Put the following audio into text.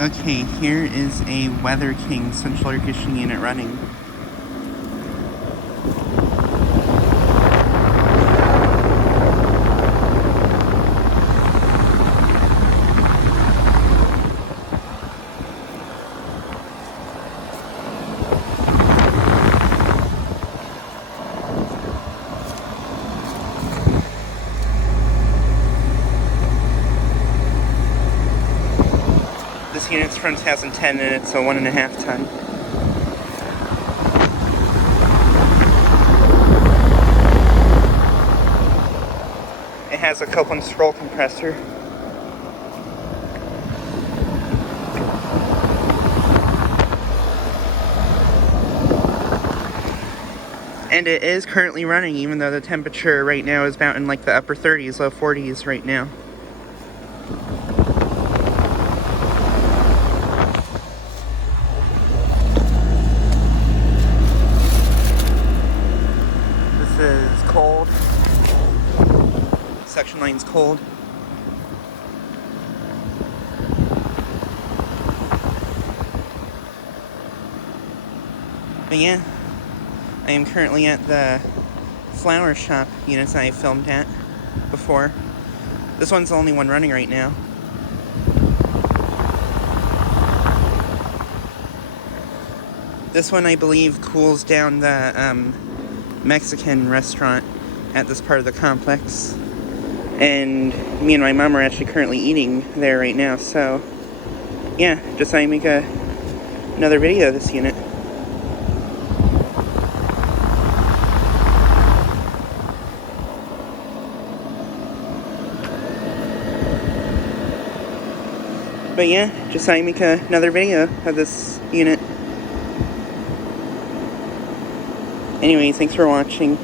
Okay, here is a Weatherking central air conditioning unit running. This unit's from 2010 and it's a 1.5 ton. It has a Copeland scroll compressor. And it is currently running, even though the temperature right now is about in like the upper 30s, low 40s right now. This is cold. Section line's cold. But yeah, I am currently at the flower shop units I filmed at before. This one's the only one running right now. This one, I believe, cools down the Mexican restaurant at this part of the complex. And me and my mom are actually currently eating there right now, so yeah, decided to make another video of this unit. But yeah, decided to make another video of this unit. Anyways, thanks for watching.